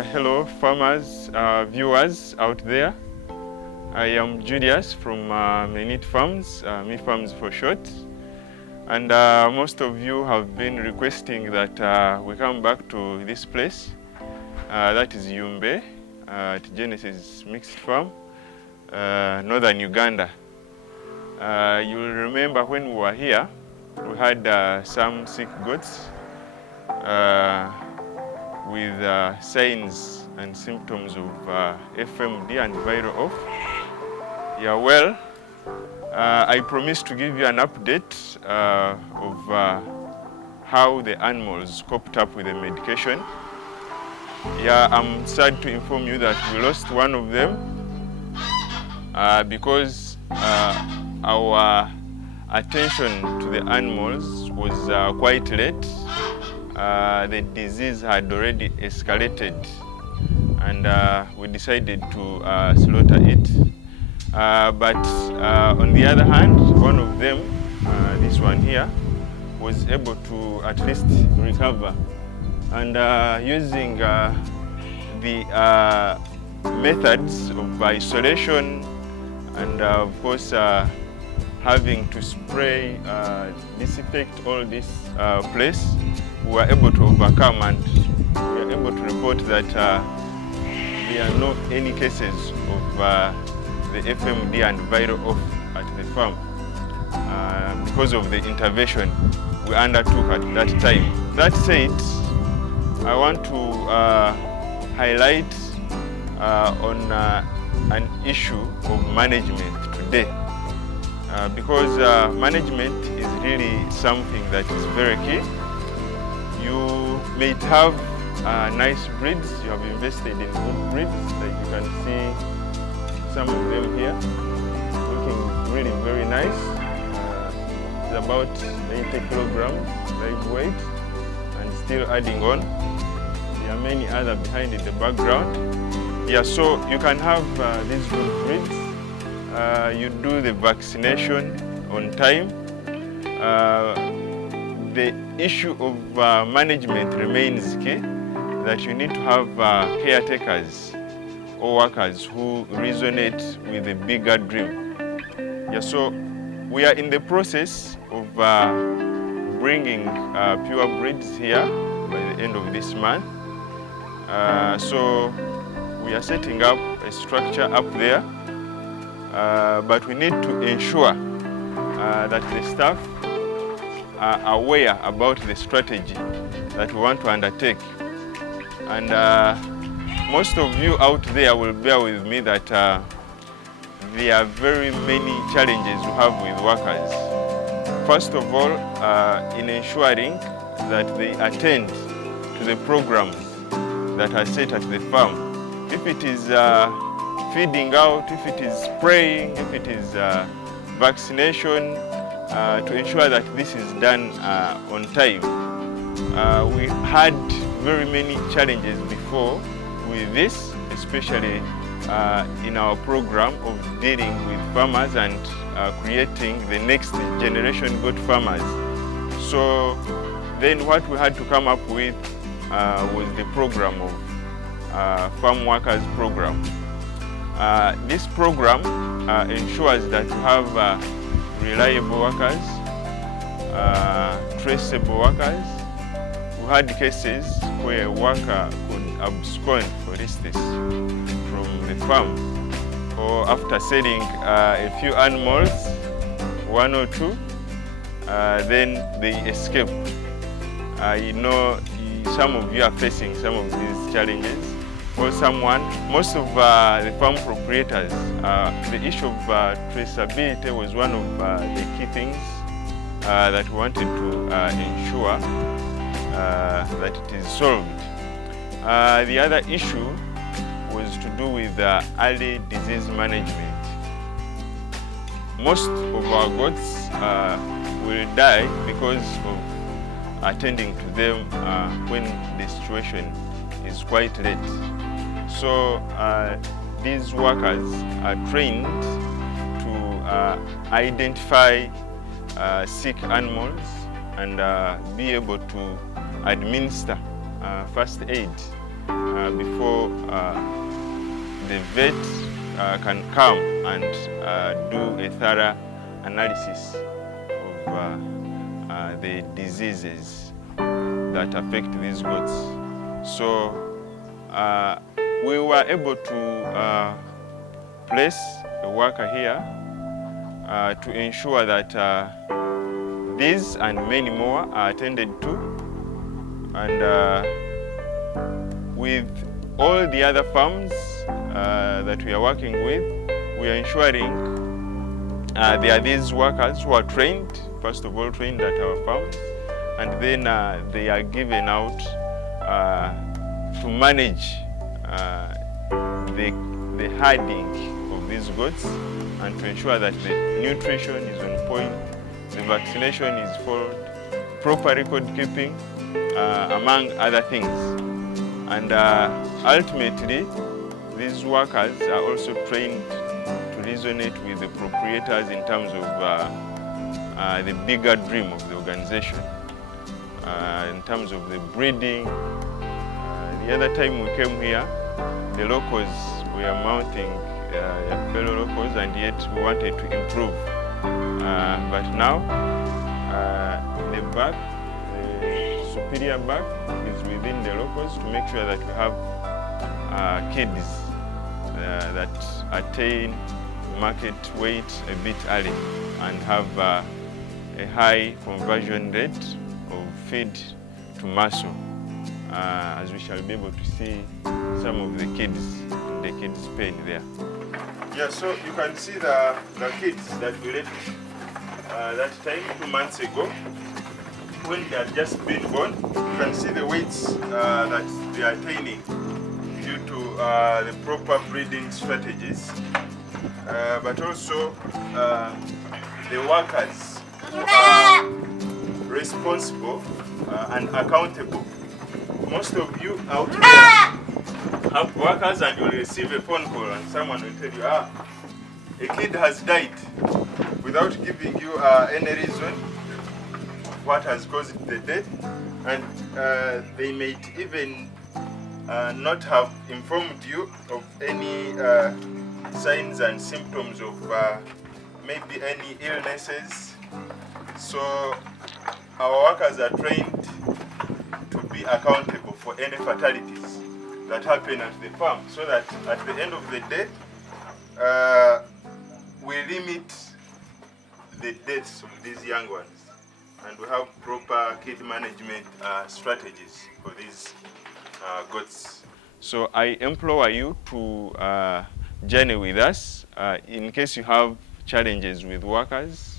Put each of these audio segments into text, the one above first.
Hello farmers, viewers out there. I am Julius from MeFarms, MeFarms for short. And most of you have been requesting that we come back to this place. That is Yumbe at Genesis Mixed Farm, northern Uganda. You'll remember when we were here, we had some sick goats with signs and symptoms of FMD and viral off. Yeah, well, I promised to give you an update of how the animals coped up with the medication. Yeah, I'm sad to inform you that we lost one of them because our attention to the animals was quite late. The disease had already escalated, and we decided to slaughter it. But on the other hand, one of them, this one here, was able to at least recover. And using the methods of isolation and of course having to spray, disinfect all this place, we were able to overcome, and we were able to report that there are no any cases of the FMD and viral off at the farm because of the intervention we undertook at that time. That said, I want to highlight on an issue of management today because management is really something that is very key. You may have nice breeds, you have invested in good breeds, like you can see some of them here, looking really very nice. It's about 80 kilograms live weight and still adding on. There are many other behind in the background. Yeah, so you can have these good breeds. You do the vaccination on time. The issue of management remains key, that you need to have caretakers or workers who resonate with the bigger dream. Yeah, so we are in the process of bringing pure breeds here by the end of this month. So we are setting up a structure up there, but we need to ensure that the staff are aware about the strategy that we want to undertake. And most of you out there will bear with me that there are very many challenges we have with workers. First of all, in ensuring that they attend to the programs that are set at the farm. If it is feeding out, if it is spraying, if it is vaccination, to ensure that this is done on time. We had very many challenges before with this, especially in our program of dealing with farmers and creating the next generation goat farmers. So then what we had to come up with was the program of farm workers program. This program ensures that you have reliable workers, traceable workers. We had cases where a worker could abscond, for instance, from the farm, or after selling a few animals, one or two, then they escape. I know some of you are facing some of these challenges. For someone, most of the farm proprietors, the issue of traceability was one of the key things that we wanted to ensure that it is solved. The other issue was to do with early disease management. Most of our goats will die because of attending to them when the situation is quite late. So these workers are trained to identify sick animals and be able to administer first aid before the vet can come and do a thorough analysis of the diseases that affect these goats. So we were able to place a worker here to ensure that these and many more are attended to, and with all the other farms that we are working with, we are ensuring there are these workers who are trained, first of all trained at our farms, and then they are given out to manage the herding of these goats and to ensure that the nutrition is on point, the vaccination is followed, proper record keeping, among other things. And ultimately, these workers are also trained to resonate with the proprietors in terms of the bigger dream of the organization, in terms of the breeding. The other time we came here, the locals were mounting fellow locals, and yet we wanted to improve. But now, the back, the superior back, is within the locals to make sure that we have kids that attain market weight a bit early and have a high conversion rate of feed to muscle, as we shall be able to see some of the kids in the kids' pen there. Yeah, so you can see the kids that we left that time 2 months ago, when they had just been born. You can see the weights that they are attaining due to the proper breeding strategies, but also the workers who are responsible and accountable. Most of you out there have workers and you'll receive a phone call and someone will tell you, a kid has died, without giving you any reason what has caused the death, and they may even not have informed you of any signs and symptoms of maybe any illnesses. So our workers are trained to be accountable for any fatalities that happen at the farm, so that at the end of the day, we limit the deaths of these young ones, and we have proper kid management strategies for these goats. So I implore you to journey with us. In case you have challenges with workers,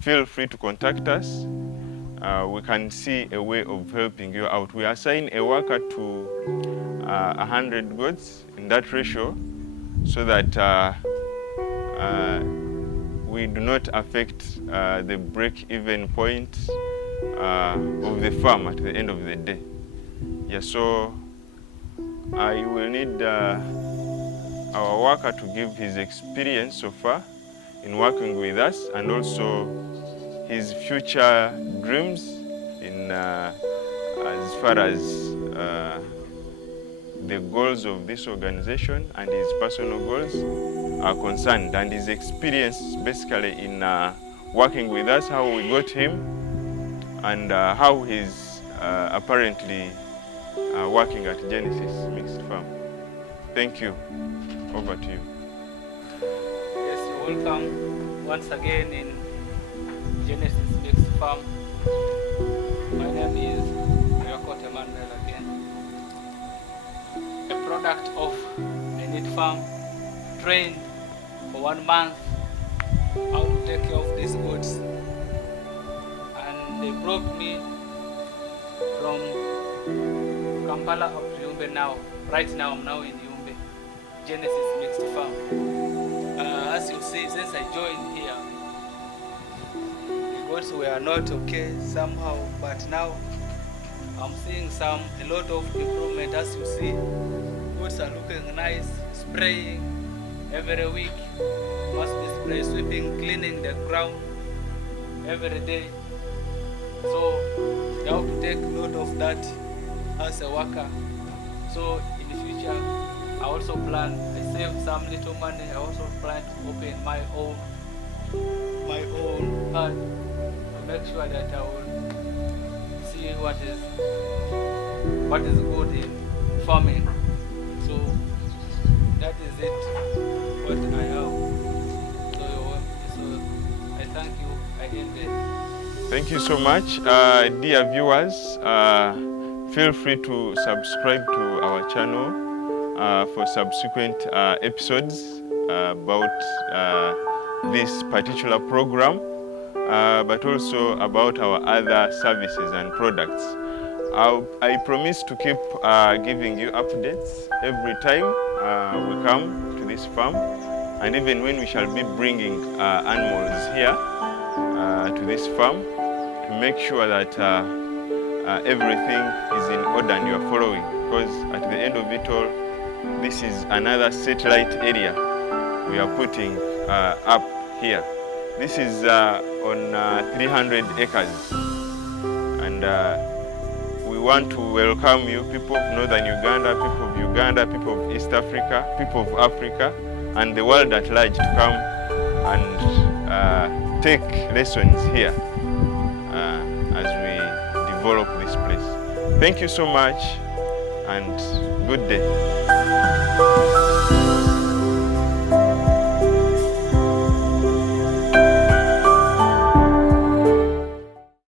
feel free to contact us. We can see a way of helping you out. We assign a worker to 100 goats in that ratio, so that we do not affect the break-even point of the farm at the end of the day. Yeah, so I will need our worker to give his experience so far in working with us, and also his future dreams in as far as the goals of this organization and his personal goals are concerned, and his experience basically in working with us, how we got him, and how he's apparently working at Genesis Mixed Farm. Thank you. Over to you. Yes, you're welcome once again in Genesis Mixed Farm. My name is Emmanuel again. A product of a need farm, trained for 1 month how to take care of these goats. And they brought me from Kampala up to Yumbe now. Right now I'm now in Yumbe, Genesis Mixed Farm. As you see, since I joined here, the goats were not okay somehow, but now I'm seeing a lot of improvement. As you see, goats are looking nice, spraying every week, must be spray, sweeping, cleaning the ground every day. So you have to take note of that as a worker. So in the future, I also plan, I save some little money, I also plan to open my own hut to make sure that I will see what is good in farming. So that is it, what I have. So I thank you. I end it. Thank you so much. Dear viewers, feel free to subscribe to our channel for subsequent episodes about this particular program, but also about our other services and products. I promise to keep giving you updates every time we come to this farm, and even when we shall be bringing animals here to this farm, to make sure that everything is in order and you are following, because at the end of it all, this is another satellite area we are putting up here. This is on 300 acres, and we want to welcome you, people of Northern Uganda, people of East Africa, people of Africa, and the world at large to come and take lessons here as we develop this place. Thank you so much, and good day.